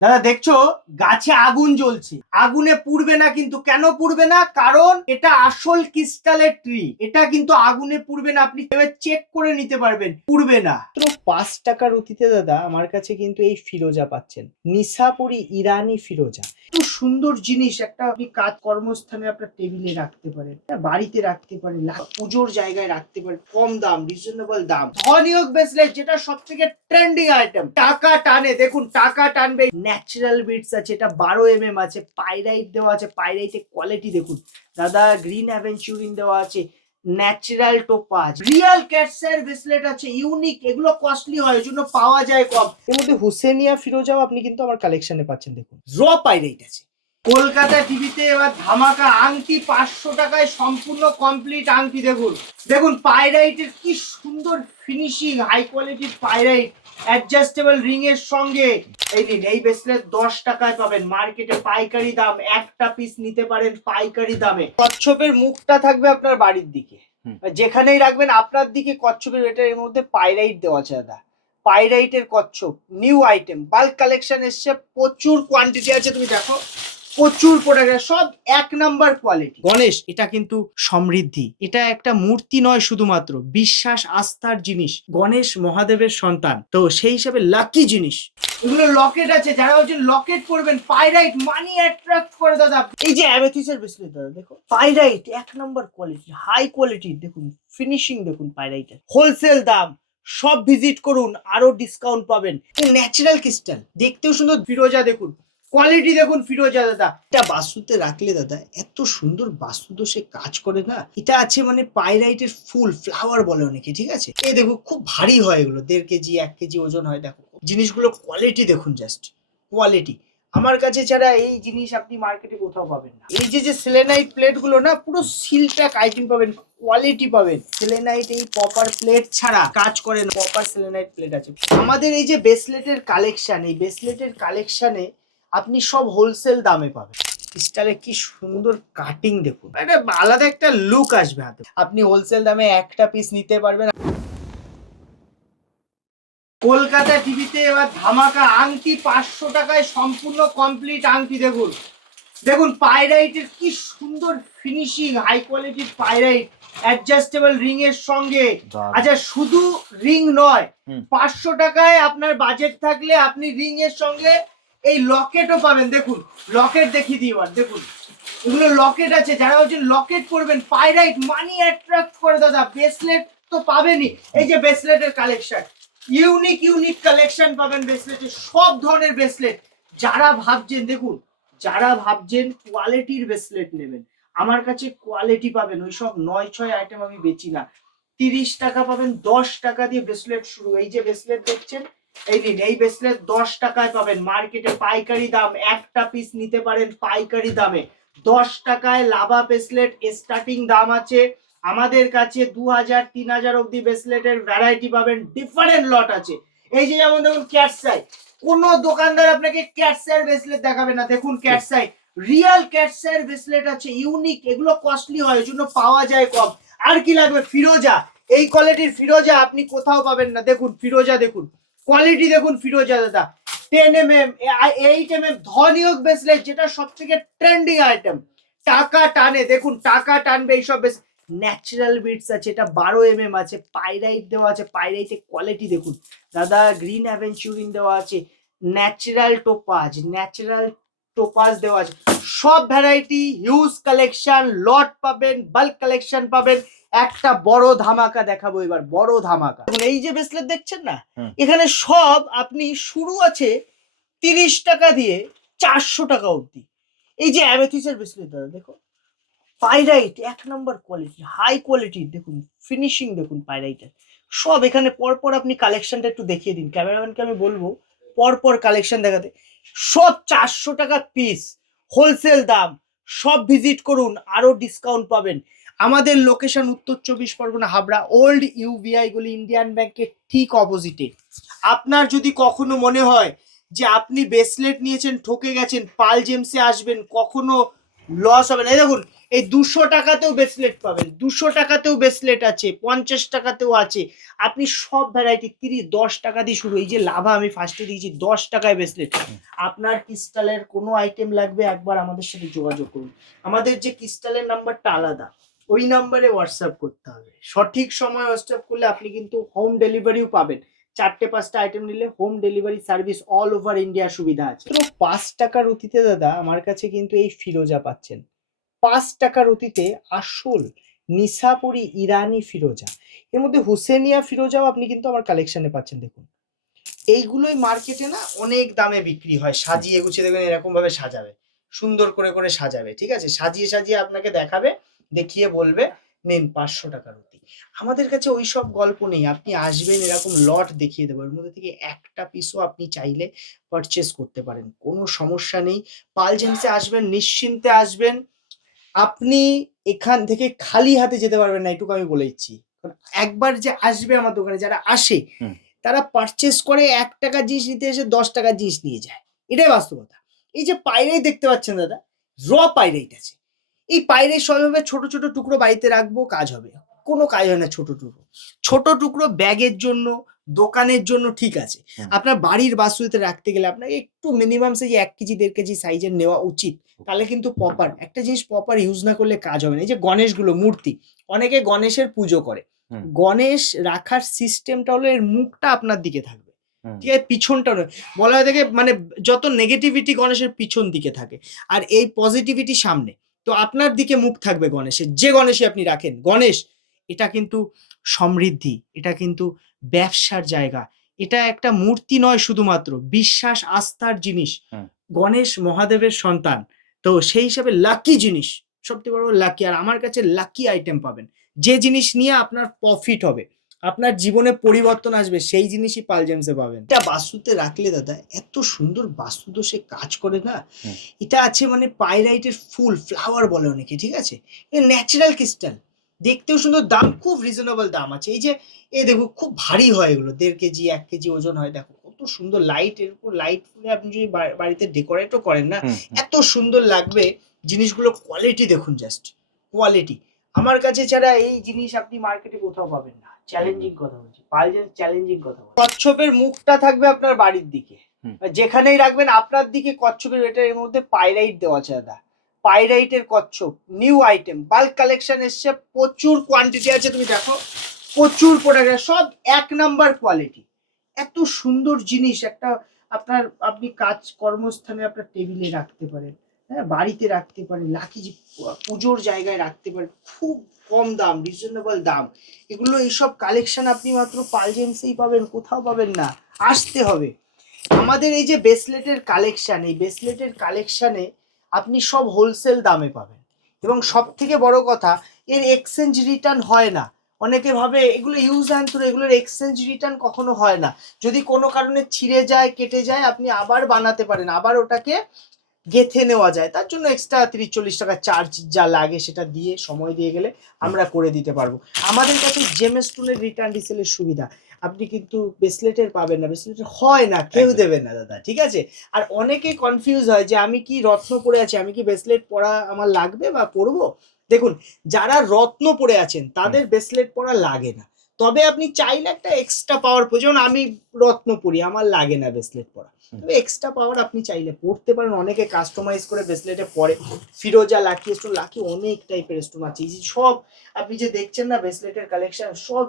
দাদা দেখছো গাছে আগুন জ্বলছে, আগুনে পুড়বে না। কিন্তু কেন পুড়বে না? কারণ এটা আসল ক্রিস্টালের ট্রি, এটা কিন্তু আগুনে পুড়বে না। আপনি চেক করে নিতে পারবেন, পুড়বে না। তো 5 টাকার অতীতে দাদা আমার কাছে কিন্তু এই ফিরোজা পাচ্ছেন, নিশাপুরি ইরানি ফিরোজা। খুব সুন্দর জিনিস, একটা আপনি কাজ কর্মস্থানে আপনার টেবিলে রাখতে পারেন, বাড়িতে রাখতে পারেন, পুজোর জায়গায় রাখতে পারেন। কম দাম, রিজনেবল দাম। ধনিয়োগ ব্রেসলেট, যেটা সব থেকে ট্রেন্ডিং আইটেম, টাকা টানে। দেখুন টাকা টানবে। ন্যাচারাল বিটস আছে, এটা 12 mm আছে, পাইরাইট দেওয়া আছে, পাইরাইটের কোয়ালিটি দেখুন দাদা। গ্রিন অ্যাভেঞ্চুরিন দেওয়া আছে, ন্যাচারাল টোপাজ, রিয়েল ক্যাটসের ব্রেসলেট আছে, ইউনিক। এগুলো কস্টলি হয়, ওই জন্য পাওয়া যায় কম। এর মধ্যে হুসেনিয়া ফিরোজাও আপনি কিন্তু আমার কালেকশনে পাচ্ছেন। দেখুন র পাইরাইট আছে। কলকাতা টিভিতে এবার ধামাকা আংটি, 500 টাকায় সম্পূর্ণ কমপ্লিট আংটি। দেখুন দেখুন পাইরাইটের কি সুন্দর ফিনিশিং, হাই কোয়ালিটির পাইরাইট, অ্যাডজাস্টেবল রিং এর সঙ্গে। এই নিন, এই ব্রেসলেট 10 টাকায় পাবেন, মার্কেটে পাইকারি দাম। একটা পিস নিতে পারেন পাইকারি দামে। কচ্ছপের মুখটা থাকবে আপনার বাড়ির দিকে, যেখানেই রাখবেন আপনার দিকে কচ্ছপের। এটার মধ্যে পাইরাইট দেওয়া আছে দাদা, পাইরাইটের কচ্ছপ, নিউ আইটেম, বাল্ক কালেকশন এসছে, প্রচুর কোয়ান্টিটি আছে। তুমি দেখো প্রচুর প্রোডাক্ট, সব 1 নাম্বার কোয়ালিটি। গণেশ, এটা কিন্তু সমৃদ্ধি, এটা একটা মূর্তি নয়, শুধুমাত্র বিশ্বাস আস্থার জিনিস। গণেশ মহাদেবের সন্তান, তো সেই হিসাবে লাকি জিনিস। এগুলো লকেট আছে, যারা বলছেন লকেট পরবেন, পাইরাইট মানি অ্যাট্রাক্ট করে দাদা। এই যে অ্যামেথিসের ব্রেসলেট দাদা, দেখো pyrite 1 number quality, high quality. দেখুন ফিনিশিং, দেখুন পাইরাইটের হোলসেল দাম। সব ভিজিট করুন, আরো ডিসকাউন্ট পাবেন। ন্যাচারাল ক্রিস্টাল, দেখতেও সুন্দর। ফিরোজা দেখুন, কোয়ালিটি দেখুন ফিরোজা দাদা। এটা বাস্তুতে রাখলে দাদা এত সুন্দর বাস্তু দোষে কাজ করে না। এটা আছে মানে পাইরাইটের ফুল ফ্লাওয়ার বলে অনেকে, ঠিক আছে। এই দেখো খুব ভারী হয়, এগুলো 1.5 কেজি 1 কেজি ওজন হয়। দেখো জিনিসগুলো কোয়ালিটি দেখুন, জাস্ট কোয়ালিটি। আমার কাছে ছাড়া এই জিনিস আপনি মার্কেটে কোথাও পাবেন না। এই যে সেলেনাইট প্লেট গুলো না, পুরো সিলট্যাক আইটেম পাবেন, কোয়ালিটি পাবেন। সেলেনাইট এই কপার প্লেট ছাড়া কাজ করে না, কপার সেলেনাইট প্লেট আছে। আমাদের এই যে ব্রেসলেটের কালেকশন, এই ব্রেসলেটের কালেকশনে আপনি সব হোলসেল দামে পাবেন। ক্রিস্টালে কি সুন্দর কাটিং দেখুন, এটা আলাদা একটা লুক আসবে হাতে। আপনি হোলসেল দামে একটা পিস নিতে পারবেন। কলকাতা টিভিতে এবার ধামাকা আংটি, 500 টাকায় সম্পূর্ণ কমপ্লিট আংটি। দেখুন দেখুন পাইরাইটের কি সুন্দর ফিনিশিং, হাই কোয়ালিটির পাইরাইট, অ্যাডজাস্টেবল রিং এর সঙ্গে। আচ্ছা শুধু রিং নয়, 500 টাকায় আপনার বাজেট থাকলে আপনি রিং এর সঙ্গে এই লকেটও পাবেন। দেখুন লকেট দেখিয়ে দিই এবার। দেখুন এগুলো লকেট আছে, যারা বলছেন লকেট পরবেন, পাইরাইট মানি অ্যাট্রাক্ট করে দাদা। ব্রেসলেট তো পাবেনই, এই যে ব্রেসলেটের কালেকশন, ইউনিক ইউনিক কালেকশন পাবেন ব্রেসলেটের, সব ধরনের ব্রেসলেট। যারা ভাবছেন, দেখুন যারা ভাবছেন কোয়ালিটির ব্রেসলেট নেবেন, আমার কাছে কোয়ালিটি পাবেন। ওই সব 9-6 আইটেম আমি বেচি না। 30 টাকা পাবেন, 10 টাকা দিয়ে ব্রেসলেট শুরু। এই যে ব্রেসলেট দেখছেন, এই দিন এই ব্রেসলেট 10 টাকায় পাবেন, মার্কেটে পাইকারি দাম। একটা পিস নিতে পারেন পাইকারি দামে। 10 টাকায় লাভা ব্রেসলেট স্টার্টিং দাম আছে। আমাদের কাছে 2000-3000 অব্দি ব্রেসলেটের ভ্যারাইটি পাবেন, ডিফারেন্ট লট আছে। এই যে যেমন দেখুন ক্যাটসাই, কোন দোকানদার আপনাকে ক্যাটসাইয়ের ব্রেসলেট দেখাবে না। দেখুন ক্যাটসাই, রিয়েল ক্যাটসাইয়ের ব্রেসলেট আছে, ইউনিক। এগুলো কস্টলি হয়, ওই জন্য পাওয়া যায় কম। আর কি লাগবে? ফিরোজা, এই কোয়ালিটির ফিরোজা আপনি কোথাও পাবেন না। দেখুন ফিরোজা, দেখুন কোয়ালিটি দেখুন ফিরোজা দাদা। 10 mm 8 mm ধনিয়োগ ব্রেসলেট, যেটা সব থেকে ট্রেন্ডিং আইটেম, টাকা টানে। দেখুন টাকা টানবে এইসব। ন্যাচারাল বিটস আছে, এটা 12 mm আছে, পাইরাইট দেওয়া আছে, পাইরাইটের কোয়ালিটি দেখুন দাদা। গ্রিন অ্যাভেঞ্চুরিন দেওয়া আছে, ন্যাচারাল টোপাজ, ন্যাচারাল টোপাজ দেওয়া আছে। সব ভ্যারাইটি, হিউজ কালেকশন, লট পাবেন, বাল্ক কালেকশন পাবেন। একটা বড় ধামাকা দেখাবো এবার, বড় ধামাকা। এই যে ব্রেসলেট দেখছেন না, এখানে সব আপনি শুরু আছে 30 টাকা দিয়ে 400 টাকা অবধি। এই যে অ্যামেথিসের ব্রেসলেট দাদা, দেখো pyrite 1 number quality, high quality. দেখুন ফিনিশিং, দেখুন পাইরাইটের সব। এখানে পরপর আপনি কালেকশনটা একটু দেখিয়ে দিন, ক্যামেরাম্যানকে আমি বলবো পরপর কালেকশন দেখাতে। সব 400 টাকা পিস, হোলসেল দাম। সব ভিজিট করুন, আরো ডিসকাউন্ট পাবেন। আমাদের লোকেশন উত্তর 24 পরগনা, হাবড়া, ওল্ড ইউবিআই গলি, ইন্ডিয়ান ব্যাংকের ঠিক অপোজিটে। আপনার যদি কখনো মনে হয় যে আপনি ব্রেসলেট নিয়েছেন ঠকে গেছেন, পাল জেমসে আসবেন, কখনো লস হবে না। এই দেখুন এই 200 টাকাতেও ব্রেসলেট পাবেন, 200 টাকাতেও ব্রেসলেট আছে, 50 টাকাতেও আছে। আপনি সব ভ্যারাইটি 10 টাকা দিয়ে শুরু। এই যে লাভা আমি ফার্স্টে দিয়েছি 10 টাকায় ব্রেসলেট। আপনার ক্রিস্টালের কোনো আইটেম লাগবে একবার আমাদের সাথে যোগাযোগ করুন। আমাদের যে ক্রিস্টালের নাম্বারটা আলাদা, ওই নাম্বারে হোয়াটসঅ্যাপ করতে হবে। সঠিক সময় হোয়াটসঅ্যাপ করলে আপনি কিন্তু হোম ডেলিভারিও পাবেন। 4-5টা আইটেম নিলে home delivery service all over ইন্ডিয়ার সুবিধা আছে। তো 5 টাকার অতিতে দাদা আমার কাছে কিন্তু এই ফিরোজা পাচ্ছেন। 5 টাকার অতিতে আসল নিশাপুরি ইরানি ফিরোজা, এর মধ্যে হুসেনিয়া ফিরোজাও আপনি কিন্তু আমার কালেকশনে পাচ্ছেন। দেখুন এইগুলোই মার্কেটে না অনেক দামে বিক্রি হয়, সাজিয়ে গুছিয়ে দেখবেন এরকম ভাবে সাজাবে, সুন্দর করে করে সাজাবে, ঠিক আছে, সাজিয়ে সাজিয়ে আপনাকে দেখাবে, দেখিয়ে বলবে নিন 500 টাকার অতি। আমাদের কাছে ওই সব গল্প নেই। আপনি আসবেন, এরকম লট দেখিয়ে দেবো, এর মধ্যে থেকে একটা পিসও আপনি চাইলে পারচেস করতে পারেন, কোনো সমস্যা নেই। পাল জেমসে আসবেন, নিশ্চিন্তে আসবেন, আপনি এখান থেকে খালি হাতে যেতে পারবেন না, এটুকু আমি বলে দিচ্ছি। একবার যে আসবে আমার দোকানে, যারা আসে তারা পারচেস করে 1 টাকার জিনিস নিতে এসে 10 টাকার জিনিস নিয়ে যায়, এটাই বাস্তবতা। এই যে পাইরাইট দেখতে পাচ্ছেন দাদা, র পাইরাইট আছে। এই পাইরাইট সবভাবে ছোট ছোট টুকরো বাড়িতে রাখবো, কাজ হবে, কোনো কাজ হয় না। ছোট টুকরো, ছোট টুকরো ব্যাগের জন্য, দোকানের জন্য ঠিক আছে। আপনার বাড়ির বাস্তুতে রাখতে গেলে আপনাকে একটু মিনিমাম সাইজ 1 কেজি 1.5 কেজি সাইজের নেওয়া উচিত, তাহলে কিন্তু প্রপার একটা জিনিস প্রপার ইউজ না করলে কাজ হবে না। এই যে গণেশগুলো মূর্তি, অনেকে গণেশের পুজো করে, গণেশ রাখার সিস্টেমটা হলো এর মুখটা আপনার দিকে থাকবে, ঠিক আছে, পিছনটা নয়। বলা হয় দেখে মানে যত নেগেটিভিটি গণেশের পিছন দিকে থাকে, আর এই পজিটিভিটি সামনে। তো আপনার দিকে মুখ থাকবে গণেশের, যে গণেশই আপনি রাখেন। গণেশ এটা কিন্তু সমৃদ্ধি, এটা কিন্তু ব্যবসার জায়গা, এটা একটা মূর্তি নয়, শুধুমাত্র বিশ্বাস আস্থার জিনিস। গণেশ মহাদেবের সন্তান, তো সেই হিসাবে লাকি জিনিস, সবথেকে বড় লাকি। আর আমার কাছে লাকি আইটেম পাবেন, যে জিনিস নিয়ে আপনার প্রফিট হবে, আপনার জীবনে পরিবর্তন আসবে, সেই জিনিসই পাল জেমসে পাবেন। এটা বাস্তুতে রাখলে দাদা এত সুন্দর বাস্তুদোষে কাজ করে না। এটা আছে মানে পাইরাইটের ফুল, ফ্লাওয়ার বলে অনেকে, ঠিক আছে, এটা ন্যাচারাল ক্রিস্টাল, দেখতেও সুন্দর, দাম খুব রিজনেবল দাম আছে। এই যে দেখো খুব ভারী হয় এগুলো, 1.5 কেজি 1 কেজি ওজন হয়। দেখো কত সুন্দর লাইট, এর উপর লাইট ফুলে আপনি যদি বাড়িতে ডেকোরেটও করেন না, এত সুন্দর লাগবে জিনিসগুলো। কোয়ালিটি দেখুন, জাস্ট কোয়ালিটি। আমার কাছে ছাড়া এই জিনিস আপনি মার্কেটে কোথাও পাবেন না। চ্যালেঞ্জিং কথা বলছি, পালজেন চ্যালেঞ্জিং কথা বলছি। কচ্ছপের মুখটা থাকবে আপনার বাড়ির দিকে, যেখানেই রাখবেন আপনার দিকে কচ্ছপের, এর মধ্যে পাইরাইট দেওয়া আছে দাদা, পাইরাইটের কচ্ছপ নিউ আইটেম, বাল্ক কালেকশন এসছে, প্রচুর কোয়ান্টিটি আছে, তুমি দেখো প্রচুর প্রোডাক্ট, সব 1 নাম্বার কোয়ালিটি। এত সুন্দর জিনিস একটা আপনার, আপনি কাজ কর্মস্থানে আপনার টেবিলে রাখতে পারেন, হ্যাঁ, বাড়িতে রাখতে পারেন, লাকি পুজোর জায়গায় রাখতে পারেন, খুব কম দাম, রিজনেবল দাম। এগুলো এইসব কালেকশন আপনি মাত্র পাল জেমসেই পাবেন, কোথাও পাবেন না, আসতে হবে। আমাদের এই যে ব্রেসলেটের কালেকশন, এই ব্রেসলেটের কালেকশনে আপনি সব হোলসেল দামে পাবেন, এবং সব থেকে বড় কথা এর এক্সচেঞ্জ রিটার্ন হয় না। অনেকে ভাবে এগুলো ইউজ অ্যান্ড থ্রো, এগুলোর এক্সচেঞ্জ রিটার্ন কখনো হয় না। যদি কোনো কারণে ছিঁড়ে যায়, কেটে যায়, আপনি আবার বানাতে পারেন, আবার ওটাকে গেথে নেওয়া যায়, তার জন্য এক্সট্রা 30-40 টাকা চার্জ যা লাগে সেটা দিয়ে সময় দিয়ে গেলে আমরা করে দিতে পারবো। আমাদের কাছে জেমস্টোনের রিটার্ন রিসেলের সুবিধা আপনি কিন্তু ব্রেসলেটের পাবেন না, ব্রেসলেটের হয় না, কেউ দেবে না দাদা, ঠিক আছে। আর অনেকে কনফিউজ হয় যে আমি কি রত্ন পরে আছি, আমি কি ব্রেসলেট পরা আমার লাগবে বা পরবো। দেখুন, যারা রত্ন পরে আছেন তাদের ব্রেসলেট পরা লাগে না, তবে আপনি চাইলে একটা এক্সট্রা পাওয়ার প্রয়োজন। আমি রত্ন পরি, আমার লাগে না ব্রেসলেট পরা, তবে এক্সট্রা পাওয়ার আপনি চাইলে পড়তে পারেন। অনেকে কাস্টমাইজ করে ব্রেসলেটে পরে, ফিরোজা, লাকি স্টোন, লাকি অনেক টাইপের স্টোন আছে। সব আপনি যে দেখছেন না ব্রেসলেটের কালেকশন, সব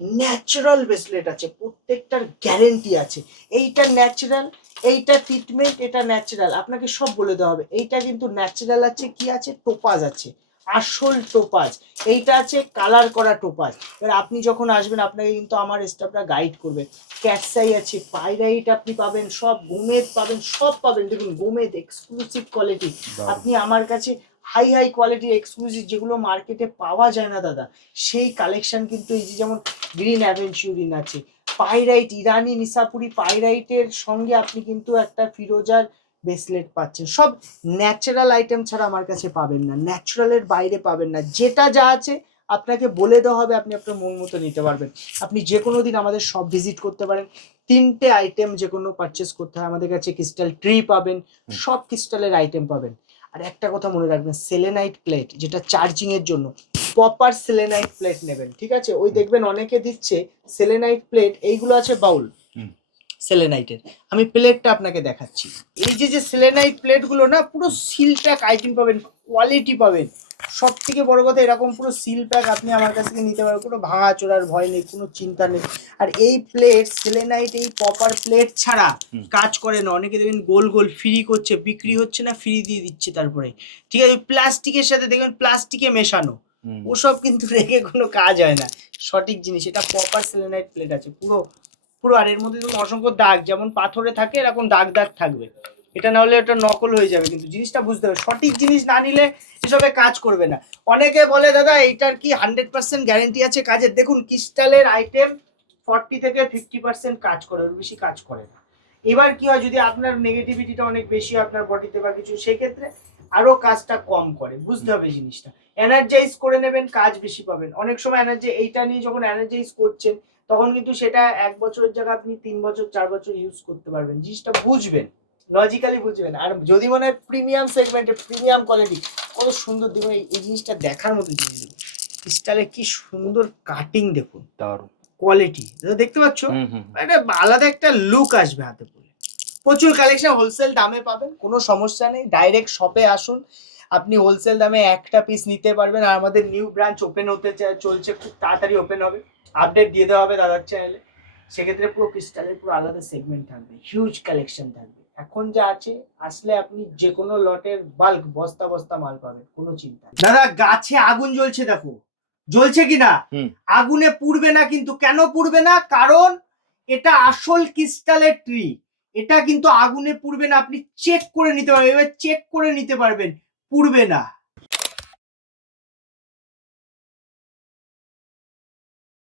ন্যাচারাল ব্রেসলেট আছে, প্রত্যেকটার গ্যারেন্টি আছে। এইটা ন্যাচারাল, এইটা ট্রিটমেন্ট, এটা ন্যাচারাল, আপনাকে সব বলে দেওয়া হবে। এইটা কিন্তু ন্যাচারাল আছে, কি আছে, টোপাজ আছে, আসল টোপাজ। এইটা আছে কালার করা টোপাজ। এবার আপনি যখন আসবেন আপনাকে কিন্তু আমার স্টাফরা গাইড করবে। ক্যাটসাই আছে, পাইরাইট আপনি পাবেন, সব গোমেদ পাবেন, সব পাবেন। দেখুন গোমেদ এক্সক্লুসিভ কোয়ালিটি, আপনি আমার কাছে হাই হাই কোয়ালিটির এক্সক্লুসিভ যেগুলো মার্কেটে পাওয়া যায় না দাদা, সেই কালেকশন কিন্তু এই যে যেমন গ্রিন অ্যাভেঞ্চুরিন আছে, পাইরাইট, ইরানি নিশাপুরি পাইরাইটের সঙ্গে আপনি কিন্তু একটা ফিরোজার ব্রেসলেট পাচ্ছেন। সব ন্যাচারাল আইটেম ছাড়া আমার কাছে পাবেন না, ন্যাচারালের বাইরে পাবেন না। যেটা যা আছে আপনাকে বলে দেওয়া হবে, আপনি আপনার মন মতো নিতে পারবেন। আপনি যে কোনো দিন আমাদের শপ ভিজিট করতে পারেন। 3টে আইটেম যে কোনো পারচেস করতে হয়, আমাদের কাছে ক্রিস্টাল ট্রি পাবেন, সব ক্রিস্টালের আইটেম পাবেন। আর একটা কথা মনে রাখবেন, সেলেনাইট প্লেট যেটা চার্জিং এর জন্য, প্রপার সেলেনাইট প্লেট নেবেন, ঠিক আছে? ওই দেখবেন অনেকে দিচ্ছে সেলেনাইট প্লেট, এইগুলো আছে বাউল সেলেনাইটের। আমি প্লেটটা আপনাকে দেখাচ্ছি। এই যে সেলেনাইট প্লেটগুলো না, পুরো সিল প্যাক আইটেম পাবেন, কোয়ালিটি পাবেন। সব থেকে বড় কথা, এরকম পুরো সিল প্যাক আপনি আমার কাছ থেকে নিতে পারবেন, কোনো ভাঙা চোরার ভয় নেই, কোনো চিন্তা নেই। আর এই প্লেট সেলেনাইট এই প্রপার প্লেট ছাড়া কাজ করে না। অনেকে দেখবেন গোল গোল ফ্রি করছে, বিক্রি হচ্ছে না, ফ্রি দিয়ে দিচ্ছে তারপরে, ঠিক আছে? প্লাস্টিকের সাথে দেখবেন প্লাস্টিকে মেশানো, ওসব কিন্তু রেখে কোনো কাজ হয় না। সঠিক জিনিস, এটা প্রপার সেলেনাইট প্লেট আছে পুরো পুরো। আর এর মধ্যে দেখুন অসংখ্য দাগ, যেমন পাথরে থাকে এরকম দাগ দাগ থাকবে। এটা না হলে এটা নকল হয়ে যাবে, কিন্তু জিনিসটা বুঝতে হবে। সঠিক জিনিস না নিলে এসবে কাজ করবে না। অনেকে বলে দাদা এইটার কি 100% গ্যারেন্টি আছে কাজের? দেখুন ক্রিস্টালের আইটেম 40 থেকে 50% কাজ করে, ওর বেশি কাজ করে না। এবার কি হয়, যদি আপনার নেগেটিভিটিটা অনেক বেশি আপনার বডিতে বা কিছু, সেক্ষেত্রে আরো কাজটা কম করে, বুঝতে হবে জিনিসটা। এনার্জাইজ করে নেবেন, কাজ বেশি পাবেন। অনেক সময় এনার্জি এইটা নিয়ে যখন এনার্জাইজ করছেন, তখন কিন্তু সেটা 1 বছরের জায়গায় আপনি 3 বছর 4 বছর ইউজ করতে পারবেন। জিনিসটা বুঝবেন, লজিক্যালি বুঝবেন। আর যদি মনে হয় প্রিমিয়াম সেগমেন্টে, প্রিমিয়াম কোয়ালিটি, কত সুন্দর দেখুন, এই জিনিসটা দেখার মতো জিনিস। দেখুন ক্রিস্টালে কি সুন্দর কাটিং, দেখুন দারুণ কোয়ালিটি, দেখতে পাচ্ছ? এটা আলাদা একটা লুক আসবে হাতে পরে। প্রচুর কালেকশন হোলসেল দামে পাবেন, কোনো সমস্যা নেই। ডাইরেক্ট শপে আসুন, আপনি হোলসেল দামে একটা পিস নিতে পারবেন। আর আমাদের নিউ ব্রাঞ্চ ওপেন হতে চলছে, খুব তাড়াতাড়ি ওপেন হবে, আপডেট দিয়ে দেওয়া হবে দাদার চ্যানেলে। সেক্ষেত্রে পুরো ক্রিস্টালের পুরো আলাদা সেগমেন্ট থাকবে, হিউজ কালেকশন থাকবে। এখন যা আছে, আসলে আপনি যে কোনো লটের বাল্ক বস্তা বস্তা মাল পাবেন, কোনো চিন্তা নেই। দাদা গাছে আগুন জ্বলছে, দেখো জ্বলছে কিনা। আগুনে পুড়বে না, কিন্তু কেন পুড়বে না? কারণ এটা আসল ক্রিস্টালের ট্রি, এটা কিন্তু আগুনে পুড়বে না। আপনি চেক করে নিতে পারবেন, এবার চেক করে নিতে পারবেন, পুড়বে না।